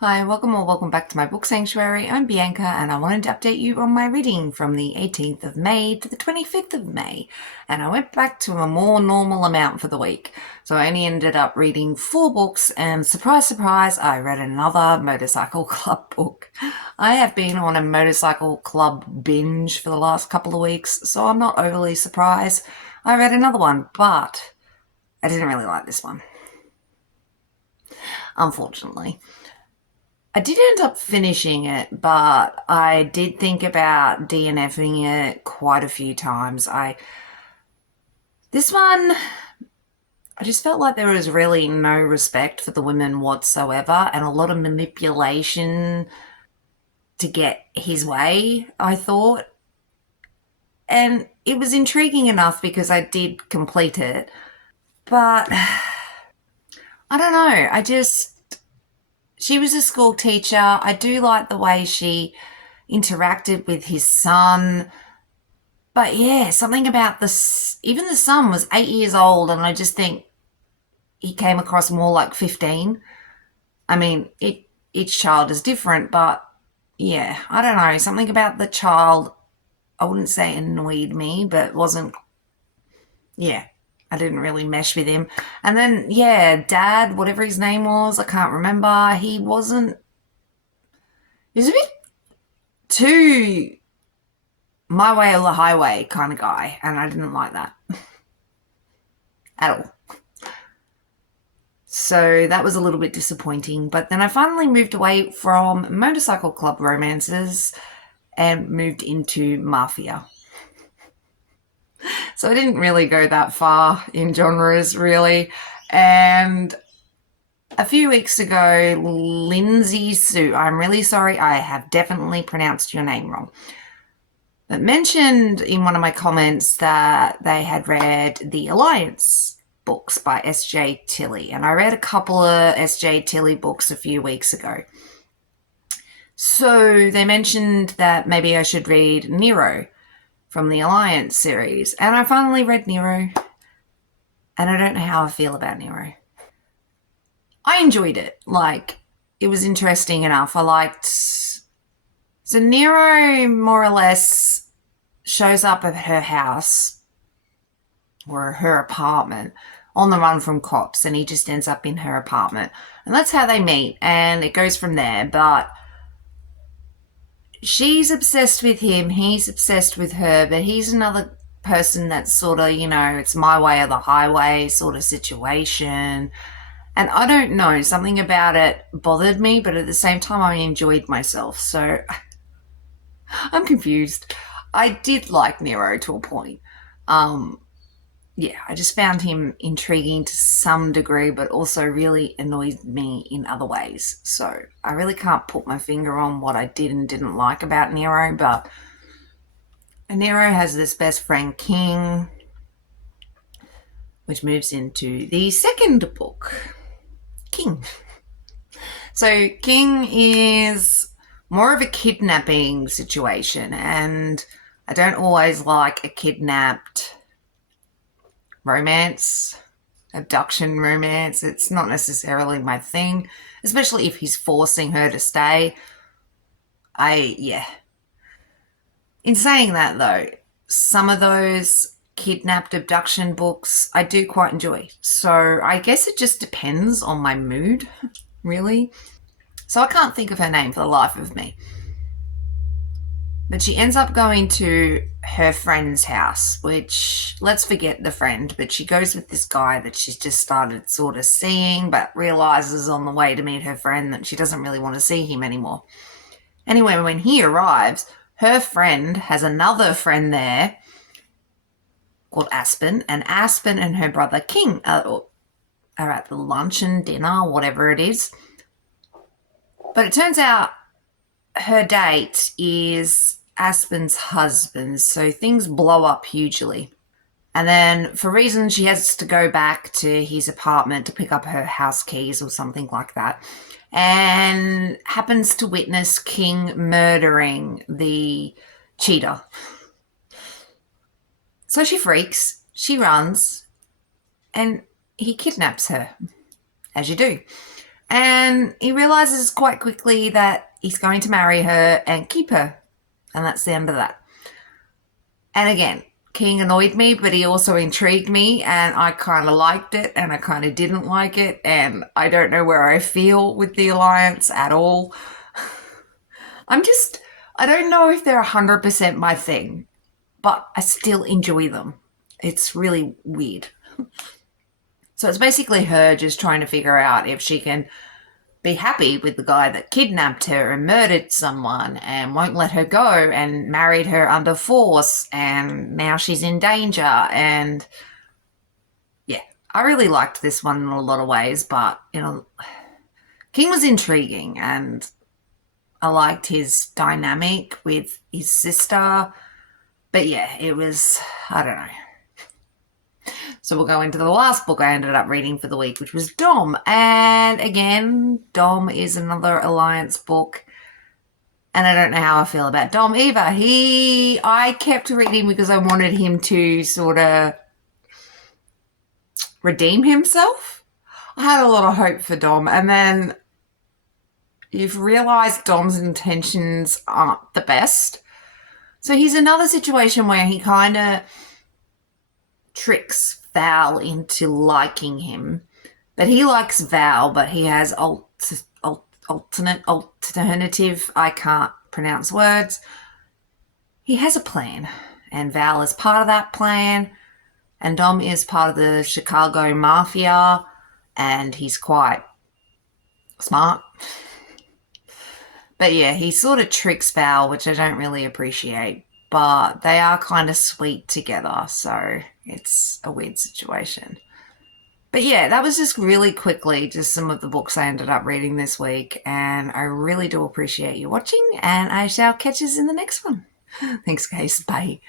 Hi, welcome or welcome back to my book sanctuary. I'm Bianca and I wanted to update you on my reading from the 18th of May to the 25th of May. And I went back to a more normal amount for the week. So I only ended up reading 4 books and surprise, surprise, I read another Motorcycle Club book. I have been on a Motorcycle Club binge for the last couple of weeks, so I'm not overly surprised. I read another one, but I didn't really like this one, unfortunately. I did end up finishing it, but I did think about DNFing it quite a few times. This one, I just felt like there was really no respect for the women whatsoever and a lot of manipulation to get his way, I thought. And it was intriguing enough because I did complete it. But I don't know, she was a school teacher. I do like the way she interacted with his son. But yeah, something about this, even the son was 8 years old, and I just think he came across more like 15. I mean, each child is different, but yeah, I don't know. Something about the child, I wouldn't say annoyed me, but wasn't, yeah, I didn't really mesh with him. And then, yeah, dad, whatever his name was, I can't remember, he was a bit too my way or the highway kind of guy, and I didn't like that at all. So that was a little bit disappointing. But then I finally moved away from Motorcycle Club romances and moved into Mafia. So I didn't really go that far in genres, really. And a few weeks ago, Lindsay Sue, I'm really sorry, I have definitely pronounced your name wrong, but mentioned in one of my comments that they had read The Alliance books by S.J. Tilley, and I read a couple of S.J. Tilley books a few weeks ago. So they mentioned that maybe I should read Nero from the Alliance series, and I finally read Nero, and I don't know how I feel about Nero. I enjoyed it. It was interesting enough. So Nero more or less shows up at her house or her apartment on the run from cops, and he just ends up in her apartment. And that's how they meet, and it goes from there. But she's obsessed with him, he's obsessed with her, but he's another person that's sort of, it's my way or the highway sort of situation. And I don't know, something about it bothered me, but at the same time, I enjoyed myself. So I'm confused. I did like Nero to a point. Yeah, I just found him intriguing to some degree, but also really annoyed me in other ways. So I really can't put my finger on what I did and didn't like about Nero, but Nero has this best friend, King, which moves into the second book, King. So King is more of a kidnapping situation, and I don't always like a kidnapped romance, abduction romance. It's not necessarily my thing, especially if he's forcing her to stay. Yeah. In saying that, though, some of those kidnapped abduction books I do quite enjoy. So I guess it just depends on my mood, really. So I can't think of her name for the life of me. But she ends up going to her friend's house, which, let's forget the friend, but she goes with this guy that she's just started sort of seeing, but realizes on the way to meet her friend that she doesn't really want to see him anymore. Anyway, when he arrives, her friend has another friend there called Aspen, and Aspen and her brother King are at the luncheon, dinner, whatever it is. But it turns out her date is Aspen's husband, so things blow up hugely. And then, for reasons, she has to go back to his apartment to pick up her house keys or something like that, and happens to witness King murdering the cheater. So she freaks, she runs, and he kidnaps her, as you do. And he realizes quite quickly that he's going to marry her and keep her. And that's the end of that. And again, King annoyed me, but he also intrigued me, and I kind of liked it and I kind of didn't like it, and I don't know where I feel with the alliance at all. I don't know if they're 100% my thing, but I still enjoy them. It's really weird. So it's basically her just trying to figure out if she can be happy with the guy that kidnapped her and murdered someone and won't let her go and married her under force, and now she's in danger. And yeah, I really liked this one in a lot of ways, but King was intriguing, and I liked his dynamic with his sister. But yeah, it was, I don't know. So we'll go into the last book I ended up reading for the week, which was Dom. And again, Dom is another Alliance book. And I don't know how I feel about Dom either. I kept reading because I wanted him to sort of redeem himself. I had a lot of hope for Dom. And then you've realised Dom's intentions aren't the best. So he's another situation where he kind of tricks Val into liking him. But he likes Val, but he has alternative, I can't pronounce words. He has a plan, and Val is part of that plan, and Dom is part of the Chicago Mafia, and he's quite smart. But yeah, he sort of tricks Val, which I don't really appreciate. But they are kind of sweet together, so it's a weird situation. But yeah, that was just really quickly just some of the books I ended up reading this week, and I really do appreciate you watching, and I shall catch us in the next one. Thanks, guys. Bye.